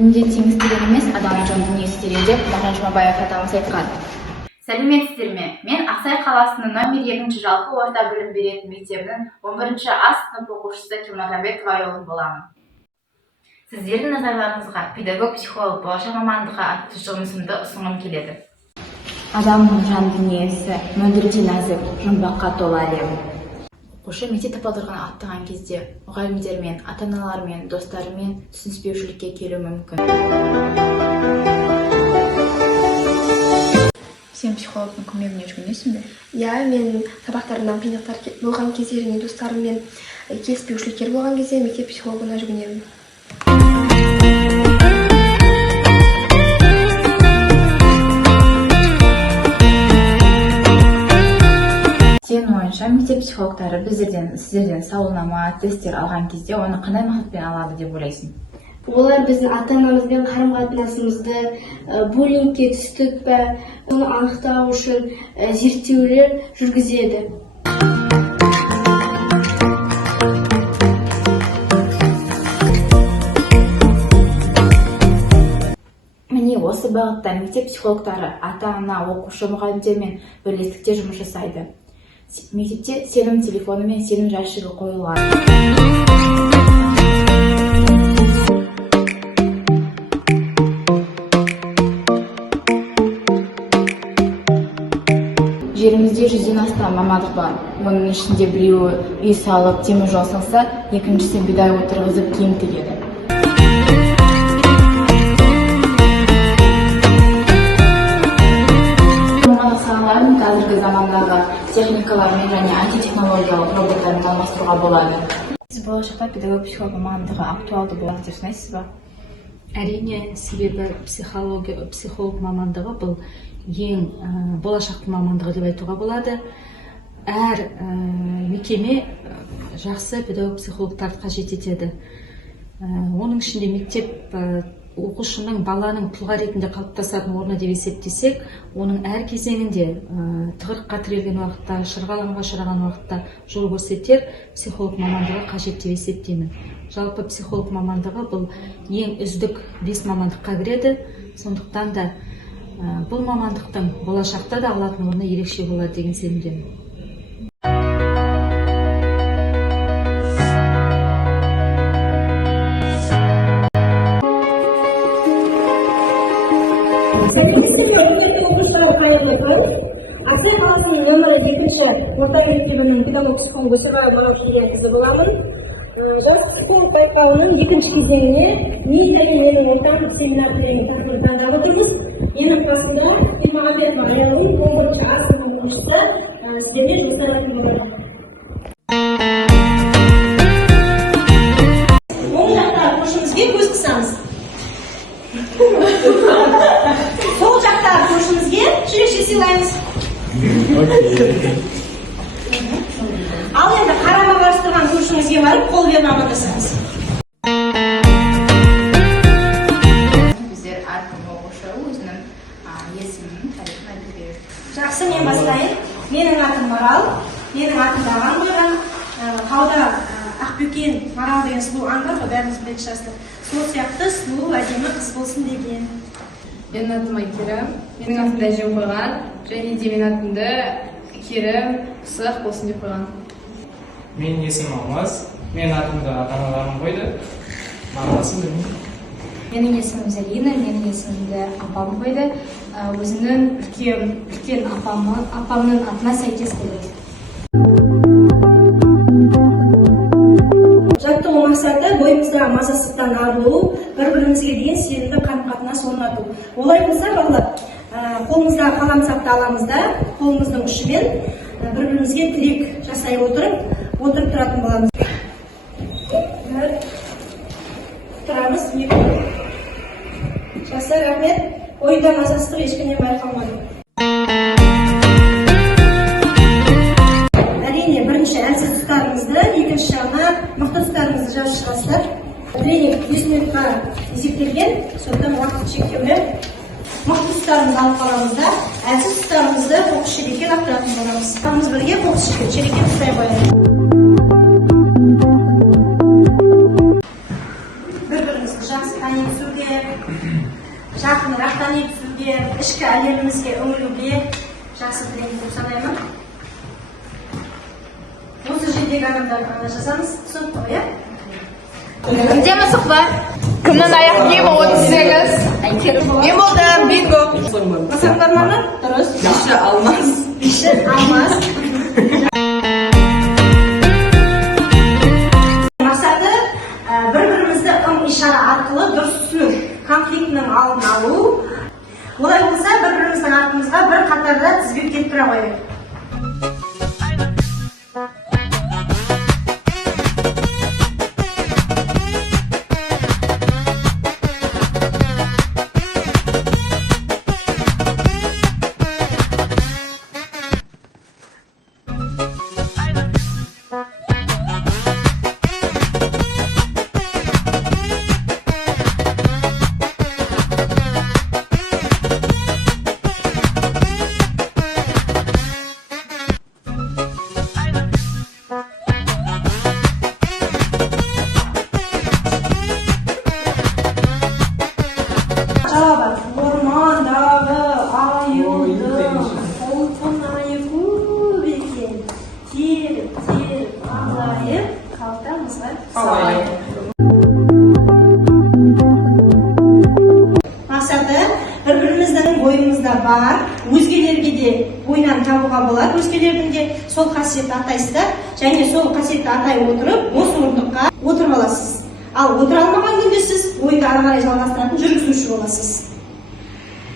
Дүнде теңіз терек емес, адамның жан дүниесі терек деп Мағжан Жұмабаев атамыз айтқан. Сәлеметсіздер ме? Мен Ақсай қаласының номер 2 жалпы орта білім беретін мектебінің 11 А сынып оқушысы Кемалжанбетова Айолын боламын. Сіздердің назарларыңызға педагог-психолог болашақ мамандығы атты жұмысымды ұсынғым келеді. Адамның жан дүниесі мөлдірдей нәзік, жұмбаққа толы әлем. Оқушы мектеп табалдырығын аттаған кезде мұғалімдермен, ата-аналармен, достарымен түсініспеушілікке келуі мүмкін. Сен психологтың көмегіне жүгінесің бе? Иә, мен сабақтарымнан қиындықтар болған кезде және достарыммен келіспеушіліктер болған кезде мектеп психологына жүгінемін. Сенің ойынша мектеп психологтары сіздерден сауалнама, тесттер алған кезде оны қандай мақсатпен алады деп ойлайсың? Олар біздің ата-анамызбен қарым-қатынасымызды, буллингке түстік пе, оны анықтау үшін зерттеулер жүргізеді. Міне осы бағытта мектеп психологтары ата-ана, оқушы, мұғалімдермен бірлестікте жұмыс жасайды. Мектепте сенім телефоны мен сенім жәшігі қойылған. Жерімізде 100-ден астам мамандық бар. Оның ішінде біреуі үй салып, темір жол салса, екіншісі бидай отырғызып киім тігеді. Мамандық салаларын қазіргі замандағы техникалармен және антитехнологиялық роботтармен алмастыруға болады. Сіз болашақта педагог-психолог мамандығы актуалды болады деп санайсыз ба? Әрине, себебі психолог мамандығы бұл ең болашақтың мамандығы деп айтуға болады. Әр мекеме жақсы педагог-психологтарды қажет етеді. Оның ішінде мектеп оқушының, баланың тұлға ретінде қалыптасатын орны деп есептесек, оның әр кезеңінде тығырыққа тірелген уақытта, шырғалаңға ұшыраған уақытта жол көрсетер психолог мамандығы қажет деп есептеймін. Жалпы психолог мамандығы бұл ең үздік 5 мамандыққа кіреді. Сондықтан да бұл мамандықтың болашақта да алатын орны ерекше болады деген сенімдемін. Ақсай қаласының номері 2 орта мектебінің педагог-психолог Өсербаева Марат қызы боламын. Жас психолог байқауының 2 кезеңіне «Мен және менің ортам» семинар тренинг тақырыбын таңдап отырмыз. Менің қасымда Кемалжанбетова Айолын 11 А сынып оқушысы сіздермен достармен болады. Оң жақта көршімізге көз қысамыз. Сол жақта көршімізге жүрекше сыйлаймыз. Ал енді қарама қарсы тұрған көршіңізге барып қол беріп амандасамыз. Біздер әркім оқушы өзінің есімін, тарихын айтып береді. Жақсы, мен бастайын. Менің атым Марал, менің атым Даған қойған. Тауда Ақбөкен Марал деген сұлу аң бар ғой, бәріміз білетін шығарсыздар. Сол сияқты сұлу, әдемі қыз болсын деген. Менің атым Айкерім, менің атымды әжем қойған, және де менің атымды Керім, Сық болсын деп қойған. Менің есімім Алмаз, менің атымды ата-аналарым қойды. Мағынасын білмеймін. Менің есімім Зарина, менің есімімді апам қойды. Өзінің үлкен апамның атына сәйкес келеді. Жаттығу мақсаты бойымызда мазасыздықтан арылу, бір-бірімізге деген сенімді қарым-қатынас орнату. Олай болса, балалар, қолымызда қаламсапты аламыз да, қолымыздың ұшымен бір-бірімізге тілек жасай отырып тұратын боламыз. Тұрамыз, жақсы, рахмет. Ойында мазасыздық ешкімнен байқалмады. Әрине, бірінші әлсіз тұстарыңызды, екінші жағына мықты тұстарыңызды жазып шығасыздар. Тренинг 5 минутқа есептелген, сондықтан уақыт шектеулі. Мықты тұстарымызды алып қаламыз да, әлсіз тұстарымызды қоқыс шелекке лақтыратын боламыз. Тамыз бірге қоқыс шелекке ұстай қояйық. Бір-бірімізді жақсы тани түсуге, жақын рахтан етуге, ішкі әлемімізге үңілуге жақсы тренинг деп санаймын. Осы жердегі адамдар жасамыз, түсінікті ғой, иә? Кімде мысық бар? Кімнің аяқ киімі 38? Мен болдым, бинго. Мысық бар ма? Дұрыс. Биші алмаз. Биші алмаз. Мақсаты бір-бірімізді ым-ишара арқылы дұрыс түсіну, конфликтінің алдын алу. Олай болса, бір-біріміздің артымызға бір қатарда тізбектеп тұра қояйық. Ормандағы аюдың қолтынайы көп екен. Теріп ағайып, қалтамызға салайық. Мақсаты бір-біріміздің бойымызда бар, өзгелерге де ойынан табуға болады. Өзгелердің де сол қасиетті атайсыздар, және сол қасиетті атай отырып, осы орындыққа отырып аласыз. Ал отыра алмаған күнде сіз ойды ары қарай жалғастыратын жүргізуші боласыз.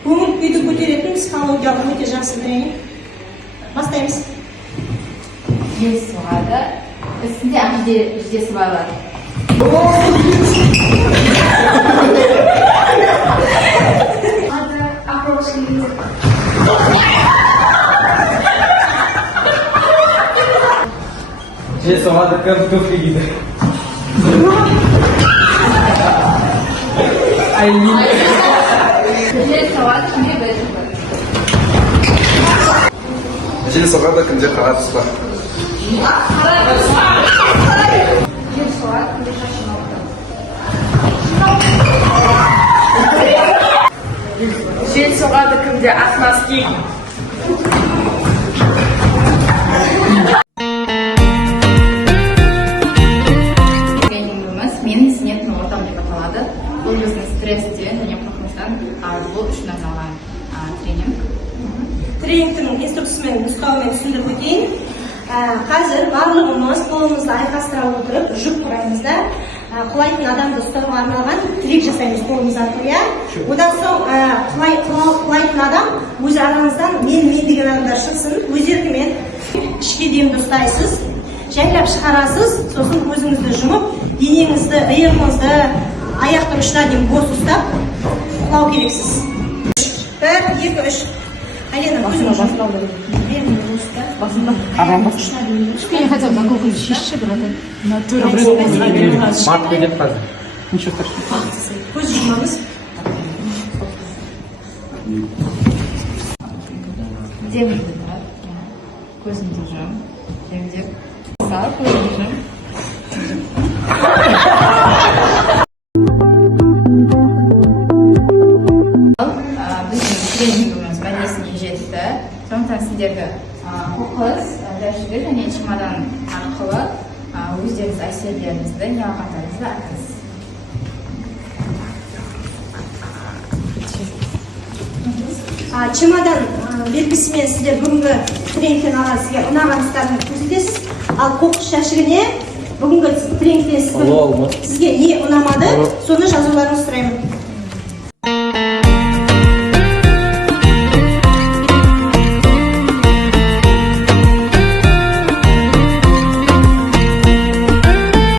Көңіл күйді көтеретін психологиялық өте жақсы тренинг. Бастаймыз. Жел соғады. Үстінде ақ жидесі бар. Жел соғады, кім туфли киді. Жел соғады, кімде бәлік бар. Жел соғады, кімде қара түс бар. Жел соғады, кімде шашын алды. Жел соғады, кімде ақ носки. Тренингіміз менің сенетін ортам деп аталады. Бұл біздің стресстен және қорқыныштан арылу үшін арналған тренинг. Тренингтің инструкциясымен, нұсқауымен түсіндіріп өтейін. Қазір барлығымыз қолымызды айқастыра отырып, жүк құраймыз да, құлайтын адамды ұстауға арналған трек жасаймыз қолымыз арқылы. Одан соң құлайтын адам өз араныздан мен деген адамдар шықсын, өз еркімен ішке демді ұстайсыз, жайлап шығарасыз, сосын көзіңізді жұмып, денеңізді, иығыңызды аяқтың ұшына дейін бос ұстап, құлау керексіз. 1, 2, 3. Алена, көзіңді жұмып. Кішкене хотя бы наколканы шешші бірады. Мат көдеп қазір. Ничего страшного. Көз жұмамыз. Демді тұрады. Көзімді жым. Демдеп. Сал, көзімді жым. Біздің тренингіміз бәлесіне жетті. Сондықтан сіздерді қоқыс, жәшігі және чемодан арқылы өздеріңіз әсерлеріңізді, не алғандарыңызды айтасыз. Чемодан белгісімен сіздер бүгінгі тренингтен алған сізге ұнаған тұстарын көрсетесіз. Ал қоқыс жәшігіне бүгінгі тренингтен сізге не ұнамады, соны жазуларыңызды сұраймын.